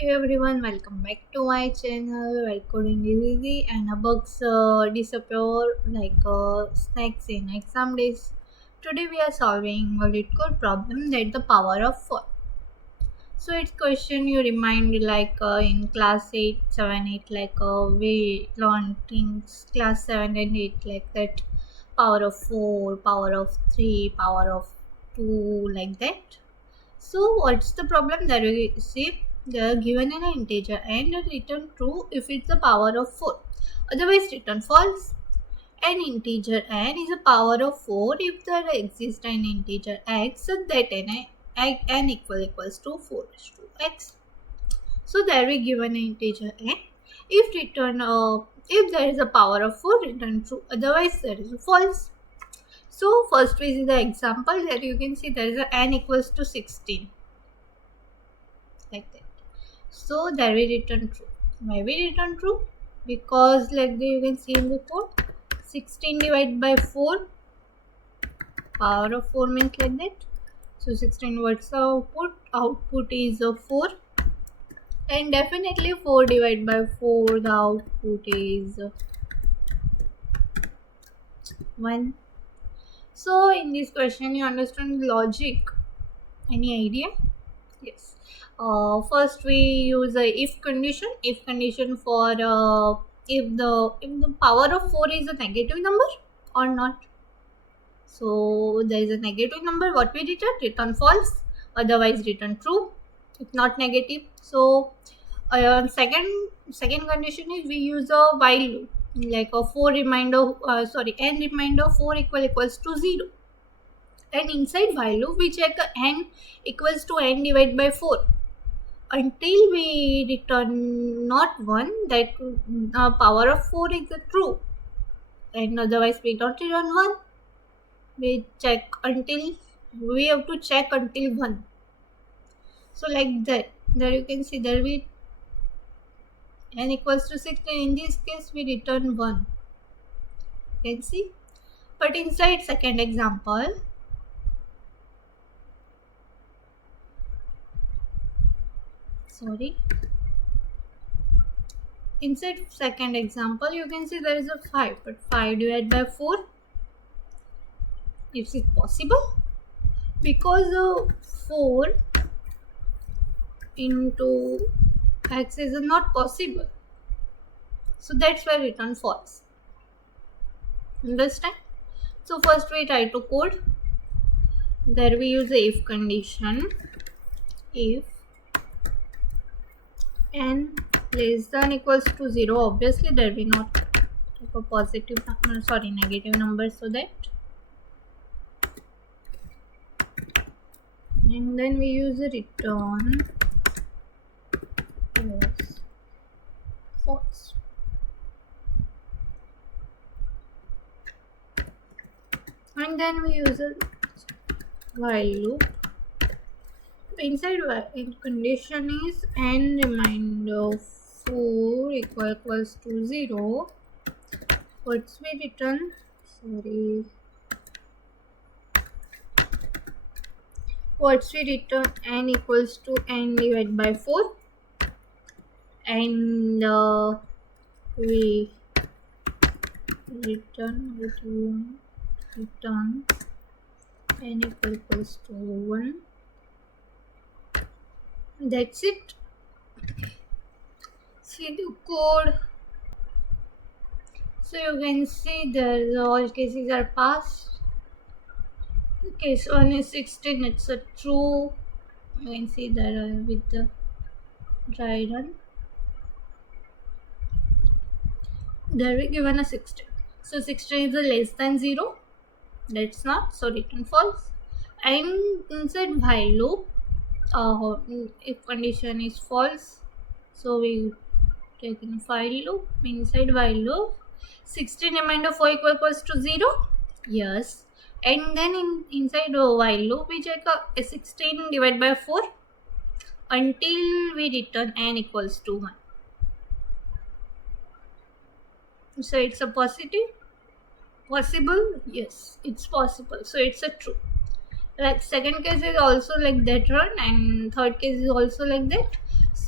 Hey everyone, welcome back to my channel where coding is easy and bugs disappear like snacks in exam days. Today we are solving a lit code problem that the power of 4. So it's question you remind like in class 8, 7, 8 like we learned things class 7 and 8 like that power of 4, power of 3, power of 2 like that. So what's the problem that we see? They are given an integer and return true if it's the power of 4. Otherwise return false. An integer n is a power of 4 if there exists an integer x so that n equals to 4 is to x. So there we given an integer n. If there is a power of 4 return true, otherwise there is a false. So first we see the example that you can see there is a n equals to 16 like that. So there we return true. Why we return true? Because like you can see in the code, 16 divided by 4, power of 4 means like that. So 16 what's the output? Output is a 4. And definitely 4 divided by 4, the output is 1. So in this question you understand logic. Any idea? Yes. First we use a if condition. If condition for if the power of 4 is a negative number or not. So there is a negative number. What we return? Return false. Otherwise return true. If not negative. So second condition is we use a while loop, like a n remainder 4 equals to 0. And inside while loop we check n equals to n divided by 4 until we return not 1, that power of 4 is true, and otherwise we don't return 1. We have to check until 1. So like that, there you can see there we n equals to 6, and in this case we return 1. You can see. But inside second example, inside second example you can see there is a 5, but 5 divided by 4, is it possible? Because 4 into x is not possible, so that's why return false. Understand? So first we try to code. There we use the if condition. If n less than equals to 0, obviously there will not take a negative number, so that, and then we use the return false. And then we use a while loop. Inside while condition is n remainder 4 equals to 0. What's we return? What's we return? N equals to n divided by 4, and we return n equals to 1. That's it. See the code. So you can see the all cases are passed. Case 1 is 16, it's a true. You can see there with the dry run. There we given a 16. So 16 is a less than 0. That's not, so return false. And inside while loop, if condition is false, so we take in while loop. Inside while loop, 16 remainder 4 equals to 0. Yes. And then inside while loop we check 16 divided by 4 until we return n equals to 1. So it's a possible. Yes, it's possible. So it's a true. Like second case is also like that run, and third case is also like that.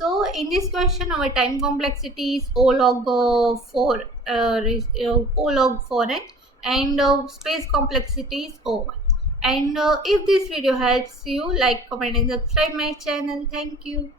So in this question, our time complexity is O log 4, O log 4n, and space complexity is O1. And if this video helps you, like, comment, and subscribe my channel. Thank you.